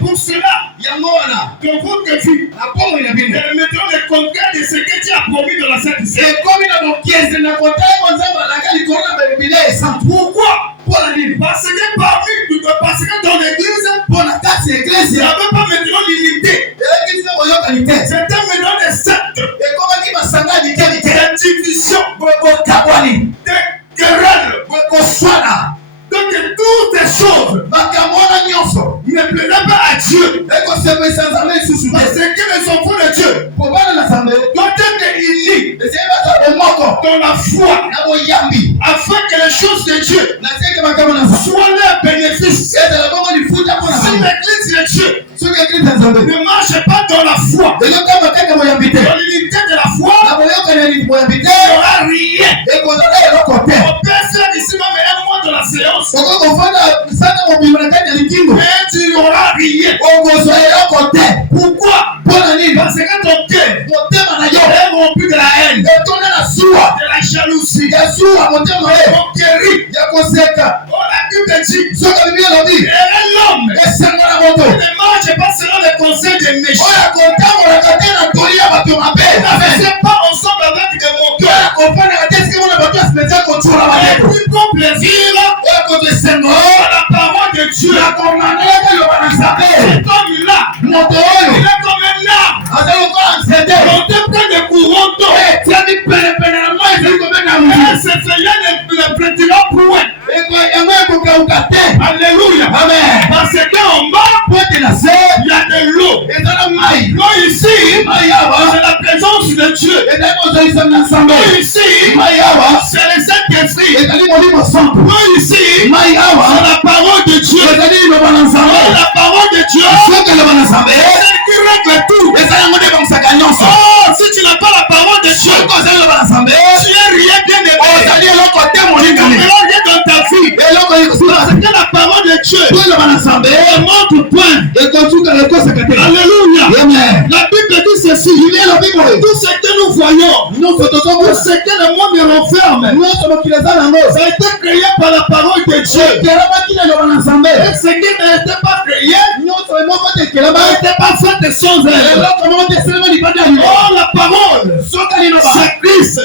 Pour cela, que votre vie mettons le contraire de ce que Dieu a promis dans la Sainte Seine. Pourquoi? Parce que dans l'église, il n'y avait pas maintenant l'unité. C'était maintenant des sectes, des divisions, des querelles. Donc toutes ces choses ne plaisaient pas à Dieu. Parce que les enfants de Dieu doivent être unis dans la foi, afin que les choses de Dieu soient leur bénéfice. Si l'église de Dieu ne marche pas dans la foi, dans l'unité de la foi, il n'y aura rien. On peut faire ici même un mois de la séance, mais tu n'auras rien. Pourquoi? Parce que ton cœur est rempli de la haine, de la jalousie, moquerie. On a Bible dit, l'homme ne marche pas selon les conseils des méchants. Ne faisait pas ensemble avec des moqueurs. Plus qu'on plaisir à la parole de Dieu. Cet homme-là, il est comme un arbre. On te prend des courants d'eau. Ce feuillat ne prêtera point. Alléluia. Parce qu'en bas, il y a de l'eau. L'eau ici, c'est la présence de Dieu. L'eau ici, c'est le Saint-Esprit. L'eau ici, c'est la parole de Dieu. La parole de Dieu, c'est celle qui règle tout. Oh, si tu n'as pas la parole de Dieu, tu es rien bien aimé. Tu n'as rien dans ta vie. Parce que la parole de Dieu ne montre point. Alléluia. La Bible dit ceci. Tout ce que nous voyons, tout ce que le monde renferme, ça a été créé par la parole de Dieu. Et ce qui n'était pas créé, n'était pas fait de sans elle. Oh, la parole, c'est Christ.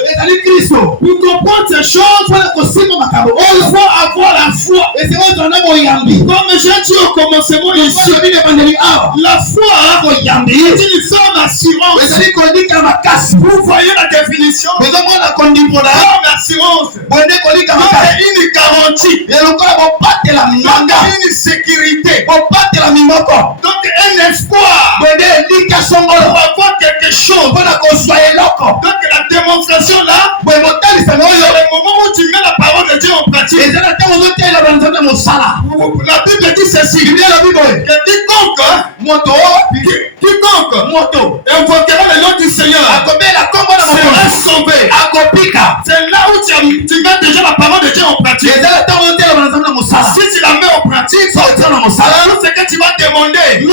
Pour comprendre ces choses, il faut avoir la foi. Comme j'ai dit au commencement ici, la foi est une forme d'assurance. Vous voyez la définition? Forme d'assurance. C'est une garantie. Une sécurité. Donc un espoir pour avoir quelque chose. Donc la démonstration là, c'est le moment où tu mets la parole de Dieu en pratique. La Bible dit ceci, que quiconque invoquera le nom du Seigneur sera sauvé. C'est là où tu mets déjà la parole de Dieu en pratique. Si tu la mets en pratique, alors ce que tu vas demander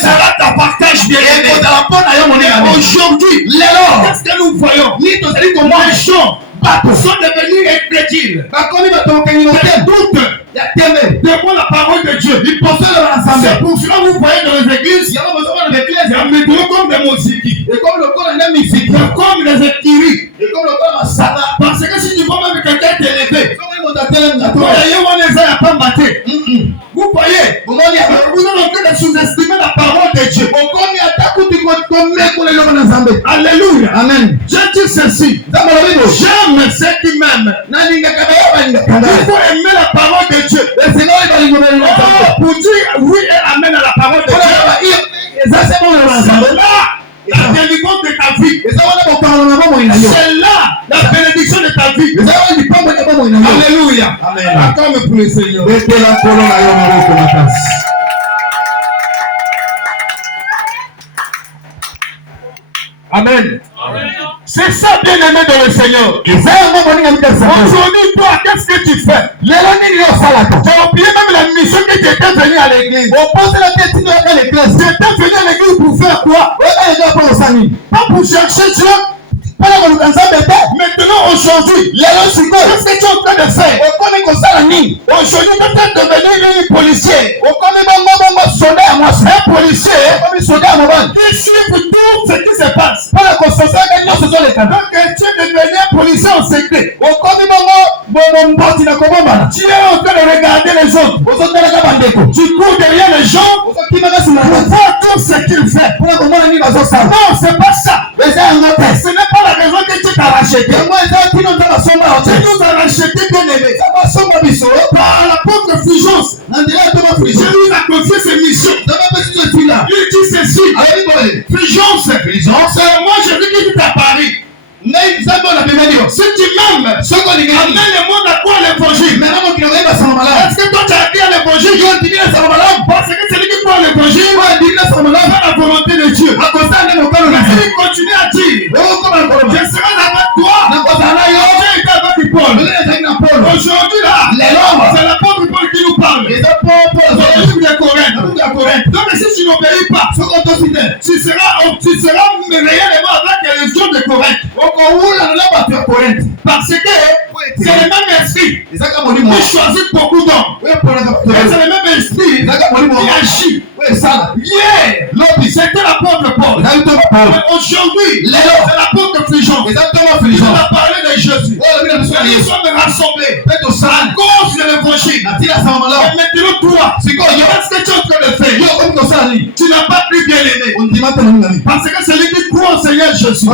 sera ta partage bien aimé. Aujourd'hui, qu'est-ce que nous voyons? Les gens sont devenus incrédules. Devant la parole de Dieu. C'est pour cela que vous voyez dans les églises, il y a comme des musiques, comme les écuries. Parce que si tu vois même quelqu'un t'élever, vous voyez, vous êtes en train de sous-estimer la parole de Dieu. Alléluia. Amen. Je dis ceci. J'aime ceux qui m'aiment. Il faut aimer la parole de Dieu. Pour dire oui et amen à la parole de Dieu. C'est là la délivrance de ta vie. C'est là la bénédiction de ta vie. Alléluia. Amen. Acclame pour le Seigneur. Amen. C'est ça, bien aimé dans le Seigneur. Aujourd'hui, toi, qu'est-ce que tu fais? Tu as oublié même la mission que tu étais venu à l'église. Tu étais venu à l'église pour faire quoi? Pas pour chercher Dieu. Maintenant, aujourd'hui, qu'est-ce que tu es en train de faire? Aujourd'hui, tu es devenu un policier. Un policier qui suit tout ce qui se passe. Donc, tu es devenu un policier en secret. Tu es en train de regarder les autres. Tu cours derrière les gens pour voir tout ce qu'ils font. Non, c'est pas ça. Ce n'est pas la raison que tu t'as racheté. Tu nous as racheté, bien aimé. Par l'apôtre Fulgence, je lui ai confié ces missions. Il dit ceci. Fulgence, moi je veux que tu t'apparais. Si tu m'aimes, amène le monde à quoi l'évangile? Est-ce que toi tu as dit à l'évangile? Parce que celui qui croit à l'évangile fait la volonté de Dieu. Il continue à dire, je serai avec toi. J'ai été avec Paul. Aujourd'hui là, c'est l'apôtre Paul qui nous parle. Dans le livre de Corinthe. Donc si tu n'obéis pas, tu seras réellement avec les gens de Corinthe. Parce que c'est le même esprit qui choisit beaucoup d'hommes. C'est le même esprit qui agit. C'était l'apôtre Paul. Aujourd'hui, c'est l'apôtre Fulgence. On a parlé de Jésus. Nous sommes rassemblés à cause de l'évangile. Et maintenant, toi, qu'est-ce que tu es en train de faire? Tu n'as pas plus bien aimé. Parce que celui qui croit au Seigneur Jésus, sa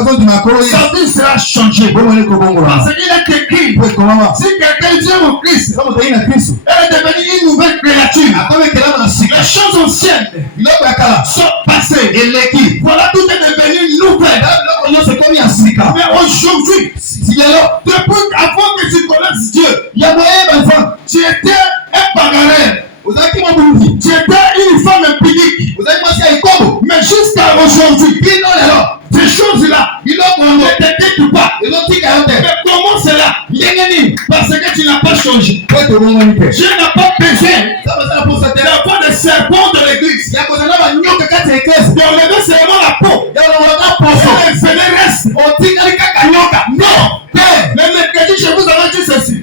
vie sera changée. Parce qu'il est écrit, si quelqu'un vient au Christ, elle est devenue une nouvelle créature. Les choses anciennes sont passées. Voilà, tout est devenu nouvelle. Mais aujourd'hui, depuis avant que tu connaisses Dieu, tu étais un bagarreur. Tu étais une femme impunique. Mais jusqu'à aujourd'hui, ces choses-là, ne t'inquiète pas. Mais comment cela? Parce que tu n'as pas changé. Tu n'as pas besoin d'avoir des serpents de l'église. D'enlever seulement la peau. Et les venez reste. Non. Mais mercredi, je vous avais dit ceci.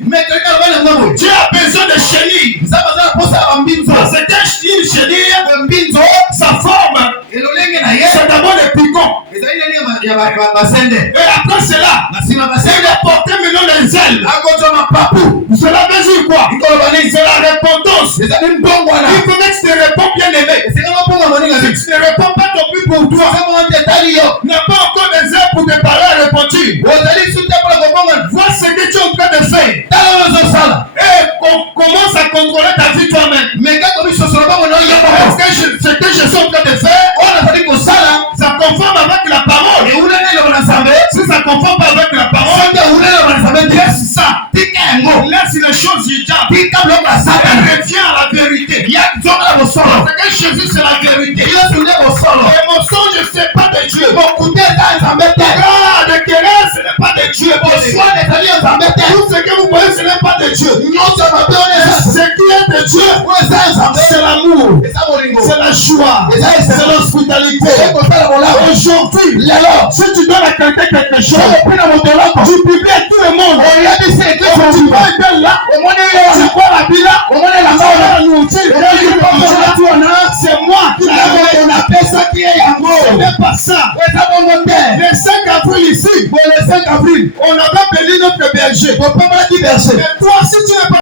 Dieu a besoin de chenilles. Parce que une chenille, sa forme, c'est d'abord des piquants. Et après cela, il a porté maintenant les ailes. Cela veut dire quoi? C'est la repentance. Il faut que tu te réponds, bien aimé. Si tu ne réponds pas non plus pour toi, n'a pas encore des ailes pour te parler à repentir. Vois ce que tu es en train de faire. Et commence à contrôler ta vie toi-même. Est-ce que ce que je suis en train de faire, ça conforme avec la parole? Si ça conforme pas avec la parole, laisse ça. Laisse les choses échappent. Et reviens à la vérité. Parce que Jésus c'est la vérité. Et mon songe ce n'est pas de Dieu. De querer ce n'est pas de Dieu. Tout ce que vous voyez ce n'est pas de Dieu. Ce qui est de Dieu, c'est l'amour, c'est la joie, c'est l'hospitalité. Aujourd'hui, si tu donnes à quelqu'un quelque chose, tu publies à tout le monde. Tu vas bien là, tu vois la villa, c'est moi qui l'ai ce n'est pas ça. Le 5 avril ici, on avait béni notre berger. Mais toi, si tu n'es pas